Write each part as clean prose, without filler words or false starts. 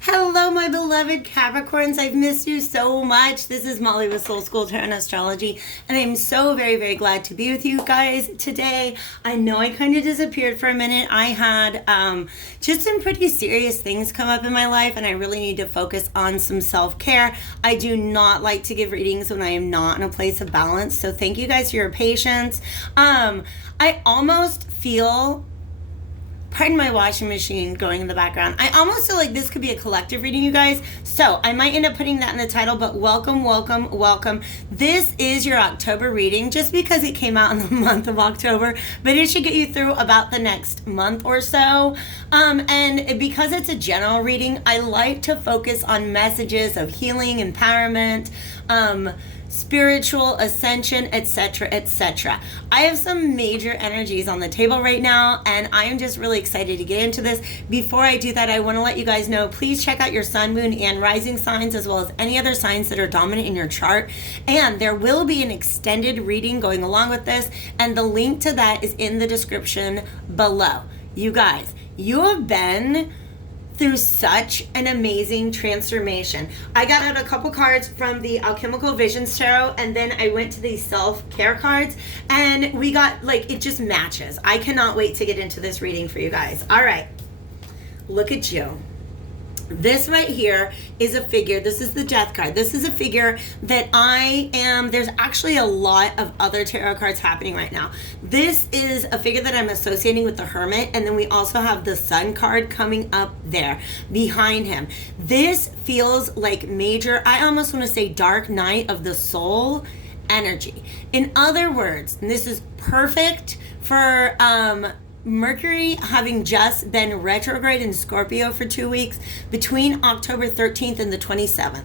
Hello, my beloved Capricorns. I've missed you so much. This is Molly with Soul School Tarot and Astrology, and I'm so very, very glad to be with you guys today. I know I kind of disappeared for a minute. I had just some pretty serious things come up in my life, and I really need to focus on some self-care. I do not like to give readings when I am not in a place of balance, so thank you guys for your patience. I almost feel... Pardon my washing machine going in the background. I almost feel like this could be a collective reading, you guys. So I might end up putting that in the title, but welcome, welcome, welcome. This is your October reading, just because it came out in the month of October, but it should get you through about the next month or so. And because it's a general reading, I like to focus on messages of healing, empowerment, spiritual ascension, etc., etc. I have some major energies on the table right now, and I am just really excited to get into this. Before I do that, I want to let you guys know, please check out your sun, moon, and rising signs, as well as any other signs that are dominant in your chart. And there will be an extended reading going along with this, and the link to that is in the description below. You guys, you have been through such an amazing transformation. I got out a couple cards from the Alchemical Visions Tarot, and then I went to these self-care cards, and we got, like, it just matches. I cannot wait to get into this reading for you guys. All right, look at you. This right here is a figure. This is the Death card. This is a figure that there's actually a lot of other tarot cards happening right now. This is a figure that I'm associating with the Hermit, and then we also have the Sun card coming up there behind him. This feels like major, I almost want to say dark night of the soul energy. In other words, and this is perfect for Mercury having just been retrograde in Scorpio for 2 weeks between October 13th and the 27th.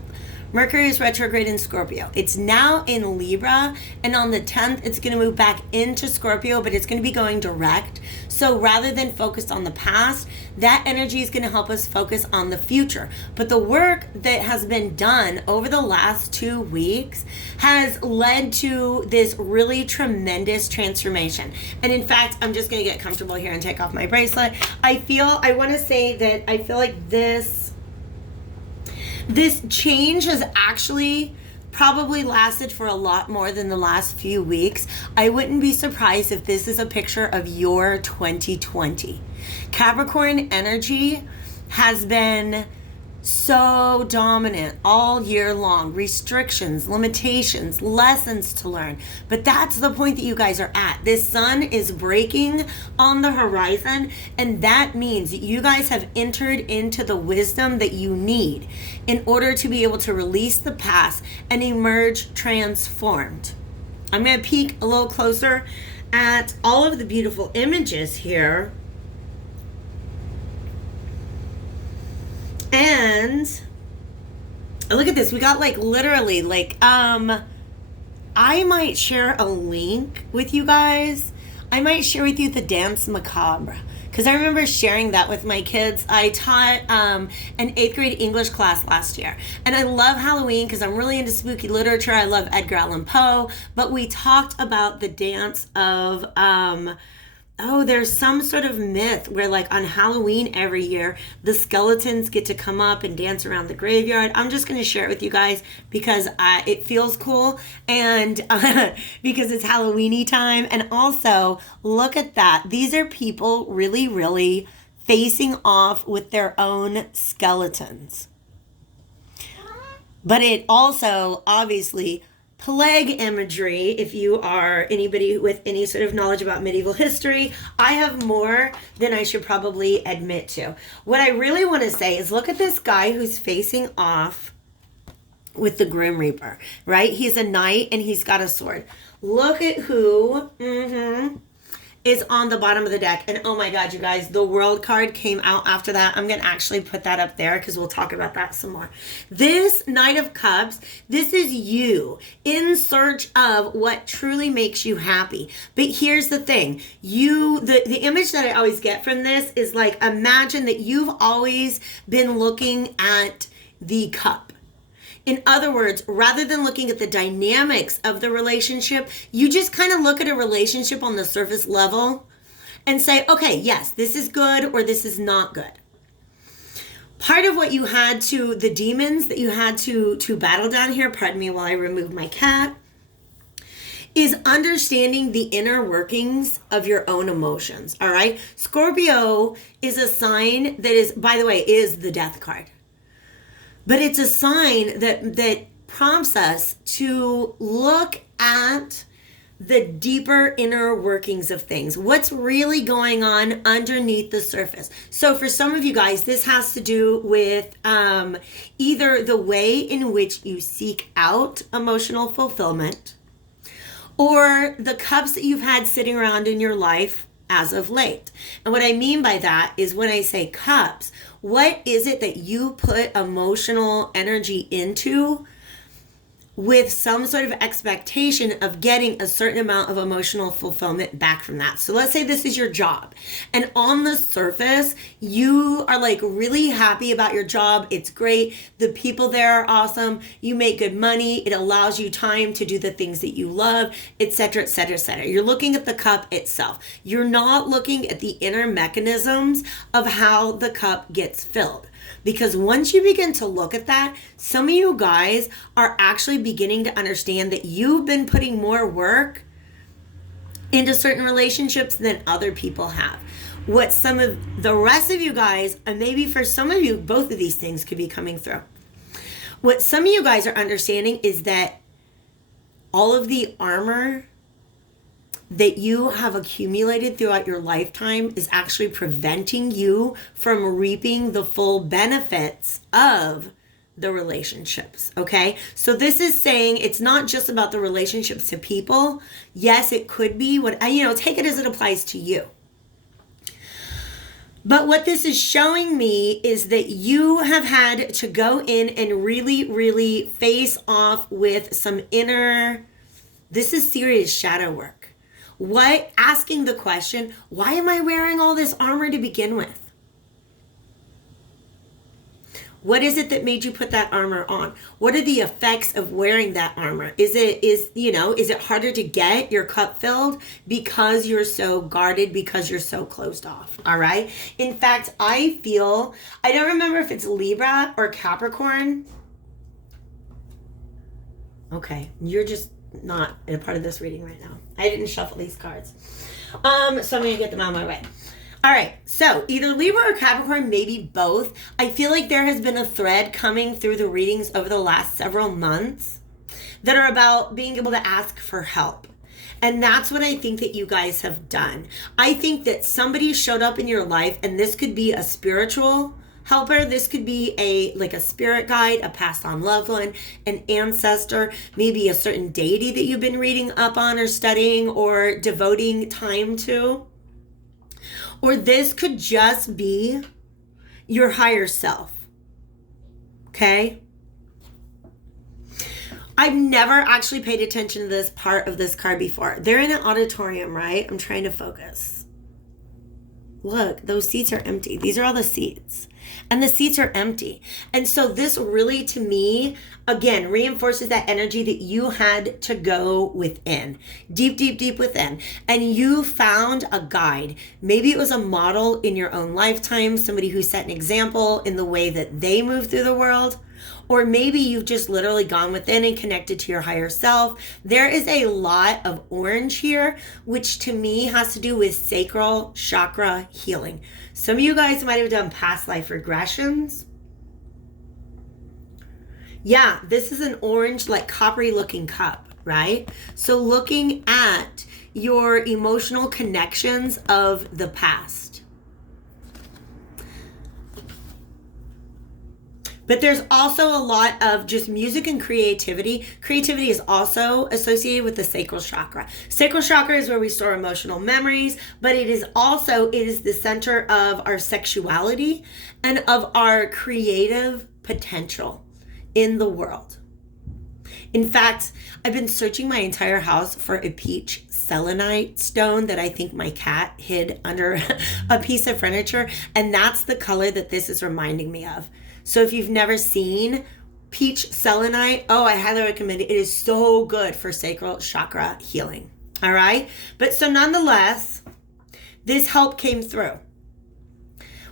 Mercury is retrograde in Scorpio. It's now in Libra, and on the 10th, it's going to move back into Scorpio, but it's going to be going direct. So rather than focused on the past, that energy is going to help us focus on the future. But the work that has been done over the last 2 weeks has led to this really tremendous transformation. And in fact, I'm just going to get comfortable here and take off my bracelet. I want to say that I feel like this change has actually probably lasted for a lot more than the last few weeks. I wouldn't be surprised if this is a picture of your 2020. Capricorn energy has been so dominant all year long. Restrictions, limitations, lessons to learn. But that's the point that you guys are at. This sun is breaking on the horizon, and that means that you guys have entered into the wisdom that you need in order to be able to release the past and emerge transformed. I'm going to peek a little closer at all of the beautiful images here. And look at this. We got literally I might share a link with you guys. I might share with you the Dance Macabre, because I remember sharing that with my kids. I taught an 8th grade English class last year, and I love Halloween because I'm really into spooky literature. I love Edgar Allan Poe, but we talked about the dance of there's some sort of myth where, on Halloween every year, the skeletons get to come up and dance around the graveyard. I'm just going to share it with you guys because it feels cool, and because it's Halloween-y time. And also, look at that. These are people really, really facing off with their own skeletons. But it also, obviously, plague imagery. If you are anybody with any sort of knowledge about medieval history, I have more than I should probably admit to. What I really want to say is, look at this guy who's facing off with the Grim Reaper, right? He's a knight and he's got a sword. Look at who is on the bottom of the deck. And oh my God, you guys, the World card came out after that. I'm going to actually put that up there because we'll talk about that some more. This Knight of Cups, this is you in search of what truly makes you happy. But here's the thing. The image that I always get from this is imagine that you've always been looking at the cup. In other words, rather than looking at the dynamics of the relationship, you just kind of look at a relationship on the surface level and say, okay, yes, this is good or this is not good. part of what you had to, the demons that you had to battle down here, pardon me while I remove my cat, is understanding the inner workings of your own emotions, all right? Scorpio is a sign that is, by the way, is the death card. But it's a sign that prompts us to look at the deeper inner workings of things. What's really going on underneath the surface? So for some of you guys, this has to do with either the way in which you seek out emotional fulfillment, or the cups that you've had sitting around in your life as of late. And what I mean by that is when I say cups, what is it that you put emotional energy into with some sort of expectation of getting a certain amount of emotional fulfillment back from that? So let's say this is your job, and on the surface, you are like really happy about your job. It's great. The people there are awesome. You make good money. It allows you time to do the things that you love, etc., etc., etc. You're looking at the cup itself. You're not looking at the inner mechanisms of how the cup gets filled. Because once you begin to look at that, some of you guys are actually beginning to understand that you've been putting more work into certain relationships than other people have. What some of the rest of you guys, and maybe for some of you, both of these things could be coming through. What some of you guys are understanding is that all of the armor that you have accumulated throughout your lifetime is actually preventing you from reaping the full benefits of the relationships, okay? So this is saying it's not just about the relationships to people. Yes, it could be, take it as it applies to you. But what this is showing me is that you have had to go in and really, really face off with some inner, this is serious shadow work. Asking the question, why am I wearing all this armor to begin with? What is it that made you put that armor on? What are the effects of wearing that armor? Is it harder to get your cup filled because you're so guarded, because you're so closed off? All right. In fact, I don't remember if it's Libra or Capricorn. Okay, you're just not a part of this reading right now. I didn't shuffle these cards. So I'm going to get them out of my way. All right, so either Libra or Capricorn, maybe both. I feel like there has been a thread coming through the readings over the last several months that are about being able to ask for help. And that's what I think that you guys have done. I think that somebody showed up in your life, and this could be a spiritual helper. This could be a spirit guide, a passed on loved one, an ancestor, maybe a certain deity that you've been reading up on or studying or devoting time to. Or this could just be your higher self. Okay? I've never actually paid attention to this part of this card before. They're in an auditorium, right? I'm trying to focus. Look, those seats are empty. These are all the seats. And the seats are empty. And so this really, to me, again, reinforces that energy that you had to go within, deep, deep, deep within. And you found a guide. Maybe it was a model in your own lifetime, somebody who set an example in the way that they move through the world. Or maybe you've just literally gone within and connected to your higher self. There is a lot of orange here, which to me has to do with sacral chakra healing. Some of you guys might have done past life regressions. Yeah, this is an orange, like coppery looking cup, right? So looking at your emotional connections of the past. But there's also a lot of just music and creativity. Creativity is also associated with the sacral chakra. Sacral chakra is where we store emotional memories, but it is the center of our sexuality and of our creative potential in the world. In fact, I've been searching my entire house for a peach selenite stone that I think my cat hid under a piece of furniture, and that's the color that this is reminding me of. So if you've never seen peach selenite, I highly recommend it. It is so good for sacral chakra healing. All right? But so nonetheless, this help came through.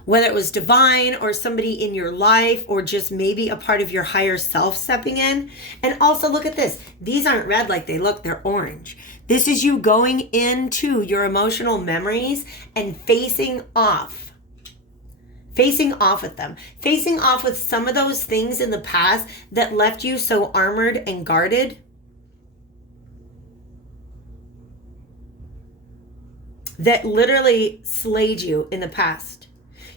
whether it was divine or somebody in your life or just maybe a part of your higher self stepping in. And also look at this. These aren't red like they look, they're orange. This is you going into your emotional memories and facing off with them, facing off with some of those things in the past that left you so armored and guarded, that literally slayed you in the past.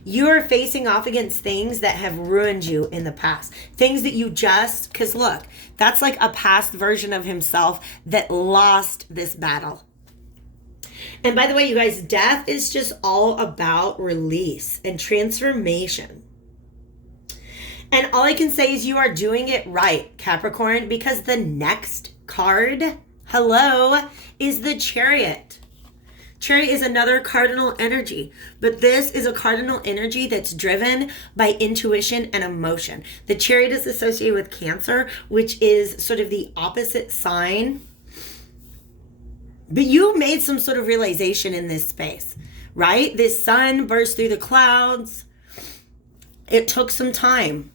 You're facing off against things that have ruined you in the past. Things that you just, because look, that's like a past version of himself that lost this battle. And by the way, you guys, death is just all about release and transformation. And all I can say is you are doing it right, Capricorn, because the next card, hello, is the Chariot. Chariot is another cardinal energy, but this is a cardinal energy that's driven by intuition and emotion. The Chariot is associated with Cancer, which is sort of the opposite sign. But you made some sort of realization in this space, right? This sun burst through the clouds. It took some time.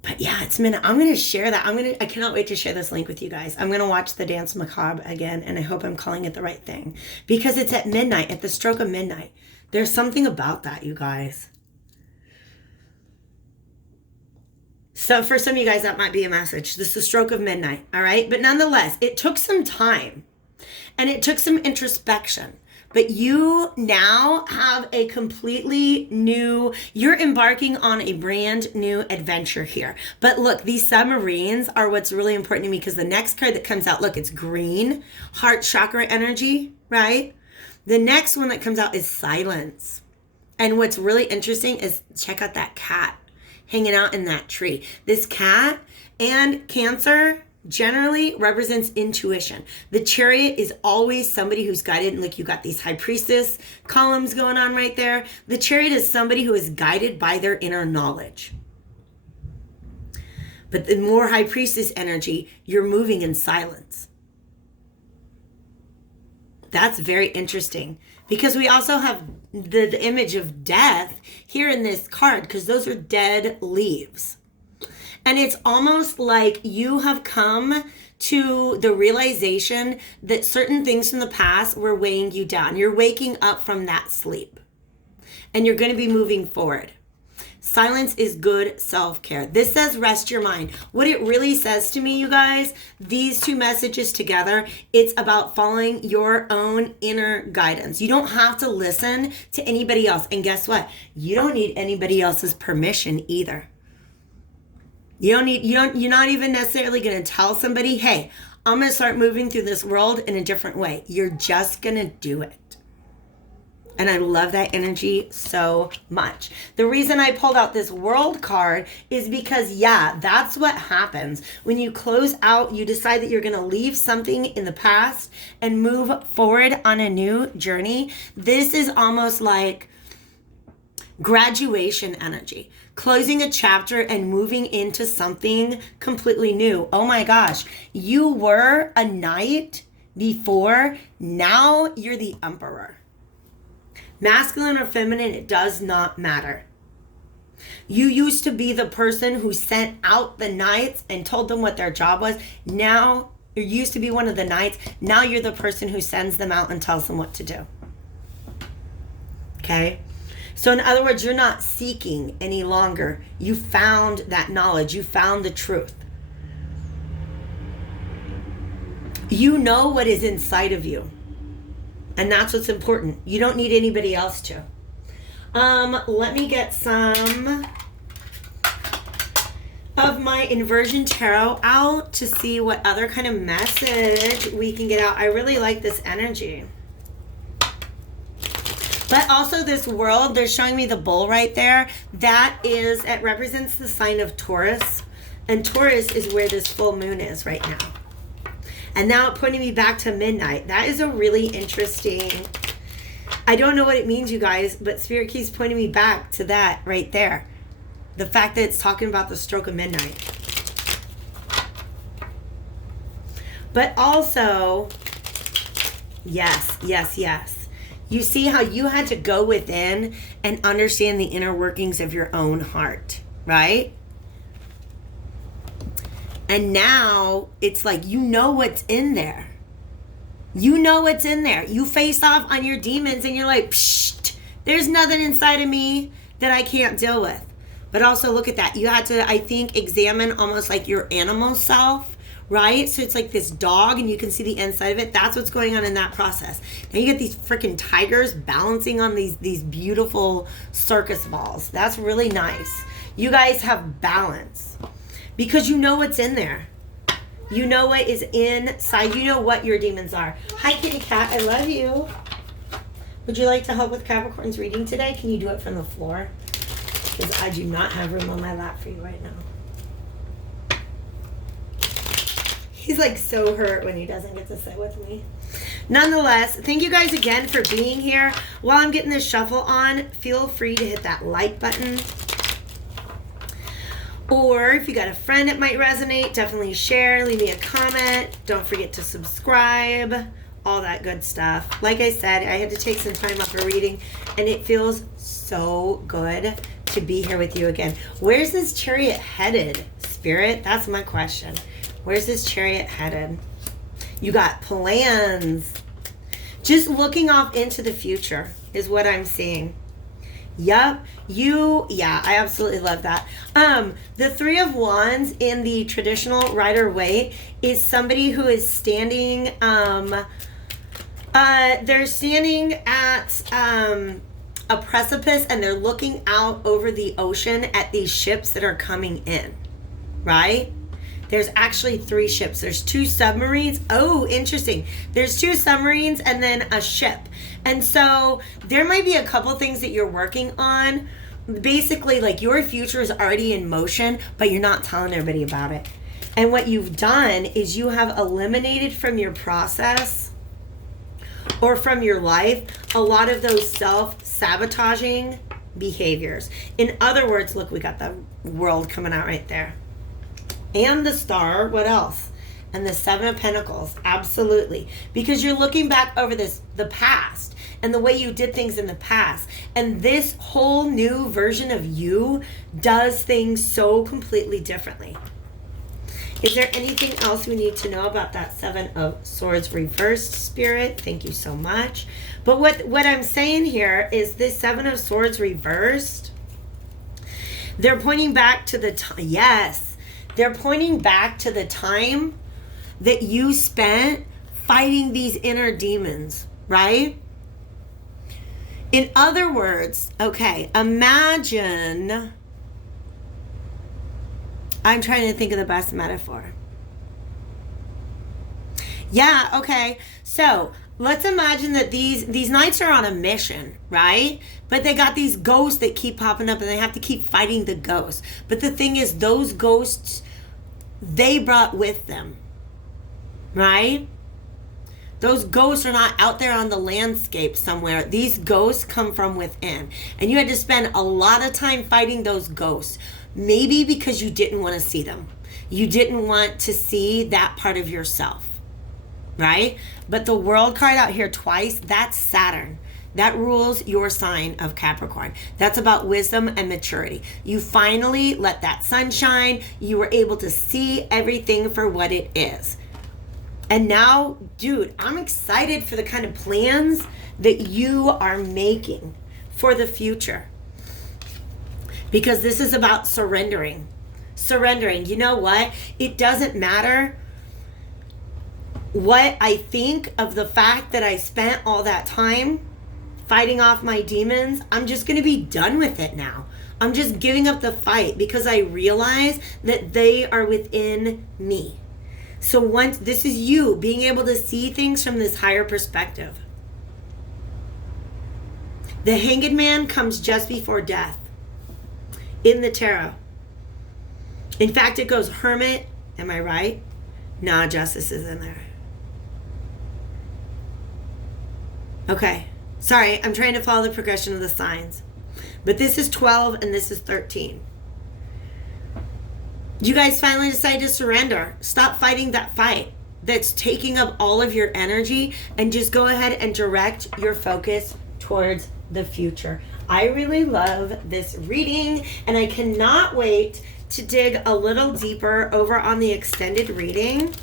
But yeah, I'm going to share that. I cannot wait to share this link with you guys. I'm going to watch the Dance Macabre again, and I hope I'm calling it the right thing, because it's at midnight, at the stroke of midnight. There's something about that, you guys. So for some of you guys, that might be a message. This is the stroke of midnight, all right? But nonetheless, it took some time, and it took some introspection. But you now have a completely new, you're embarking on a brand new adventure here. But look, these submarines are what's really important to me, because the next card that comes out, look, it's green, heart chakra energy, right? The next one that comes out is silence. And what's really interesting is check out that cat hanging out in that tree. This cat and Cancer generally represents intuition. The Chariot is always somebody who's guided. Like, you got these High Priestess columns going on right there. The Chariot is somebody who is guided by their inner knowledge. But the more High Priestess energy, you're moving in silence. That's very interesting, because we also have the image of death here in this card, because those are dead leaves. And it's almost like you have come to the realization that certain things from the past were weighing you down. You're waking up from that sleep, and you're going to be moving forward. Silence is good self-care. This says rest your mind. What it really says to me, you guys, these two messages together, it's about following your own inner guidance. You don't have to listen to anybody else. And guess what? You don't need anybody else's permission either. You're not even necessarily going to tell somebody, hey, I'm going to start moving through this world in a different way. You're just going to do it. And I love that energy so much. The reason I pulled out this World card is because, yeah, that's what happens. When you close out, you decide that you're going to leave something in the past and move forward on a new journey. This is almost like graduation energy. Closing a chapter and moving into something completely new. Oh my gosh, you were a knight before, now you're the emperor. Masculine or feminine, it does not matter. You used to be the person who sent out the knights and told them what their job was. Now, you used to be one of the knights. Now you're the person who sends them out and tells them what to do. Okay? So in other words, you're not seeking any longer. You found that knowledge. You found the truth. You know what is inside of you. And that's what's important. You don't need anybody else to. Let me get some of my inversion tarot out to see what other kind of message we can get out. I really like this energy. But also this world, they're showing me the bull right there. It represents the sign of Taurus. And Taurus is where this full moon is right now. And now it pointing me back to midnight. That is a really interesting, I don't know what it means, you guys, but Spirit keeps pointing me back to that right there. The fact that it's talking about the stroke of midnight. But also, yes. You see how you had to go within and understand the inner workings of your own heart, right? And now it's like, you know what's in there. You know what's in there. You face off on your demons and you're like, psh, there's nothing inside of me that I can't deal with. But also look at that. You had to, I think, examine almost like your animal self, right? So it's like this dog and you can see the inside of it. That's what's going on in that process. Now you get these freaking tigers balancing on these beautiful circus balls. That's really nice. You guys have balance because you know what's in there. You know what is inside. You know what your demons are. Hi, kitty cat. I love you. Would you like to help with Capricorn's reading today? Can you do it from the floor? Because I do not have room on my lap for you right now. He's like so hurt when he doesn't get to sit with me. Nonetheless, thank you guys again for being here. While I'm getting this shuffle on, feel free to hit that like button. Or if you got a friend that might resonate, definitely share, leave me a comment. Don't forget to subscribe, all that good stuff. Like I said, I had to take some time off for reading, and it feels so good to be here with you again. Where's this chariot headed, Spirit? That's my question. Where's this chariot headed? You got plans. Just looking off into the future is what I'm seeing. Yep. I absolutely love that. The Three of Wands in the traditional Rider-Waite is somebody who is standing, they're standing at a precipice and they're looking out over the ocean at these ships that are coming in, right? There's actually 3 ships. There's 2 submarines. Oh, interesting. There's 2 submarines and then a ship. And so there might be a couple things that you're working on. Basically, like your future is already in motion, but you're not telling everybody about it. And what you've done is you have eliminated from your process or from your life a lot of those self-sabotaging behaviors. In other words, look, we got the world coming out right there. And the Star, what else? And the 7 of Pentacles, absolutely. Because you're looking back over the past and the way you did things in the past. And this whole new version of you does things so completely differently. Is there anything else we need to know about that 7 of Swords reversed, Spirit? Thank you so much. But what I'm saying here is this 7 of Swords reversed, they're pointing back to the time. Yes. They're pointing back to the time that you spent fighting these inner demons, right? In other words, okay, imagine, I'm trying to think of the best metaphor. Yeah, okay. So let's imagine that these knights are on a mission, right? But they got these ghosts that keep popping up and they have to keep fighting the ghosts. But the thing is, those ghosts, they brought with them, right? Those ghosts are not out there on the landscape somewhere. These ghosts come from within. And you had to spend a lot of time fighting those ghosts. Maybe because you didn't want to see them. You didn't want to see that part of yourself, right? But the World card out here twice, that's Saturn. That rules your sign of Capricorn. That's about wisdom and maturity. You finally let that sun shine. You were able to see everything for what it is. And now, dude, I'm excited for the kind of plans that you are making for the future. Because this is about surrendering. Surrendering. You know what? It doesn't matter what I think of the fact that I spent all that time fighting off my demons. I'm just going to be done with it now. I'm just giving up the fight because I realize that they are within me. So once this is you being able to see things from this higher perspective. The Hanged Man comes just before death in the tarot. In fact, it goes Hermit. Am I right? Nah, Justice is in there. Okay. Sorry, I'm trying to follow the progression of the signs. But this is 12 and this is 13. You guys finally decide to surrender. Stop fighting that fight. that's taking up all of your energy, and just go ahead and direct your focus towards the future. I really love this reading, and I cannot wait to dig a little deeper over on the extended reading.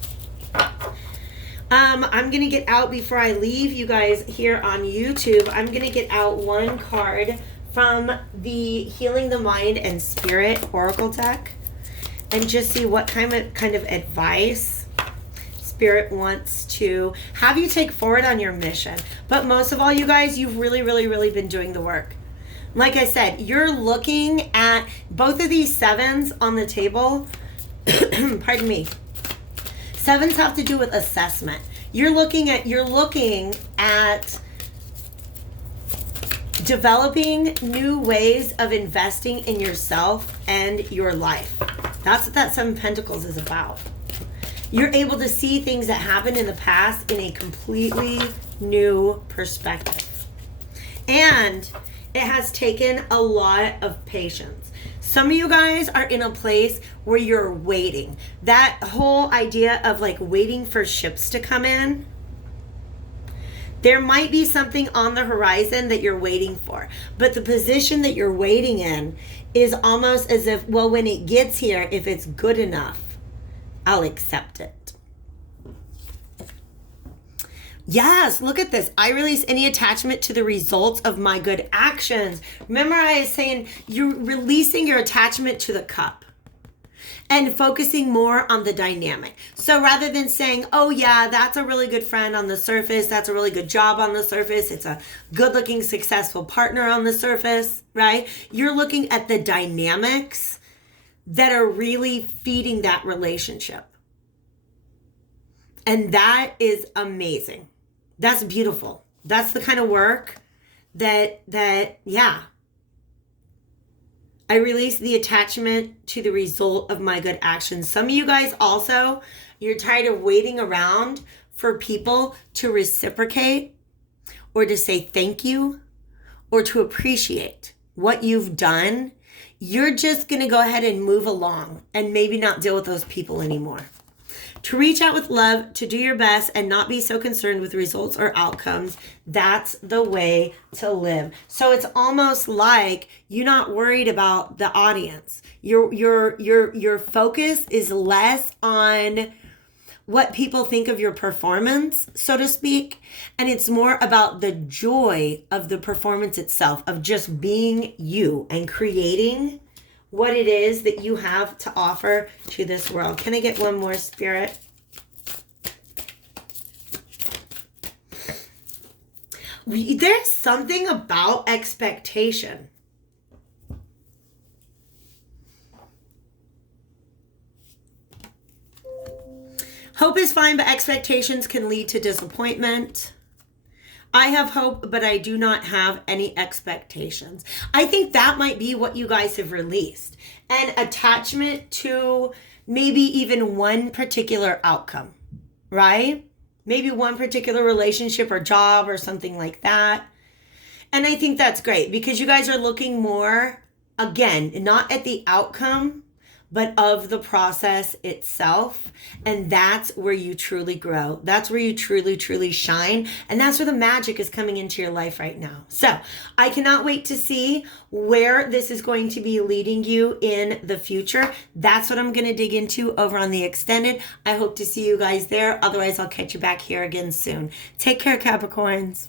I'm going to get out, before I leave you guys here on YouTube, I'm going to get out one card from the Healing the Mind and Spirit Oracle deck and just see what kind of advice Spirit wants to have you take forward on your mission. But most of all, you guys, you've really, really, really been doing the work. Like I said, you're looking at both of these sevens on the table. Pardon me. Sevens have to do with assessment. You're looking at developing new ways of investing in yourself and your life. That's what that Seven of Pentacles is about. You're able to see things that happened in the past in a completely new perspective. And it has taken a lot of patience. Some of you guys are in a place where you're waiting. That whole idea of like waiting for ships to come in. There might be something on the horizon that you're waiting for. But the position that you're waiting in is almost as if, well, when it gets here, if it's good enough, I'll accept it. Yes, look at this. I release any attachment to the results of my good actions. Remember, I was saying you're releasing your attachment to the cup and focusing more on the dynamic. So rather than saying, oh yeah, that's a really good friend on the surface, that's a really good job on the surface, it's a good looking, successful partner on the surface, right? You're looking at the dynamics that are really feeding that relationship. And that is amazing. That's beautiful. That's the kind of work that yeah. I release the attachment to the result of my good actions. Some of you guys also, you're tired of waiting around for people to reciprocate or to say thank you or to appreciate what you've done. You're just going to go ahead and move along and maybe not deal with those people anymore. To reach out with love, to do your best and not be so concerned with results or outcomes, that's the way to live. So it's almost like you're not worried about the audience. Your focus is less on what people think of your performance, so to speak, and it's more about the joy of the performance itself, of just being you and creating what it is that you have to offer to this world. Can I get one more, Spirit? There's something about expectation. Hope is fine, but expectations can lead to disappointment. I have hope, but I do not have any expectations. I think that might be what you guys have released. An attachment to maybe even one particular outcome, right? Maybe one particular relationship or job or something like that. And I think that's great because you guys are looking more, again, not at the outcome, but of the process itself. And that's where you truly grow. That's where you truly, truly shine. And that's where the magic is coming into your life right now. So I cannot wait to see where this is going to be leading you in the future. That's what I'm going to dig into over on the extended. I hope to see you guys there. Otherwise, I'll catch you back here again soon. Take care, Capricorns.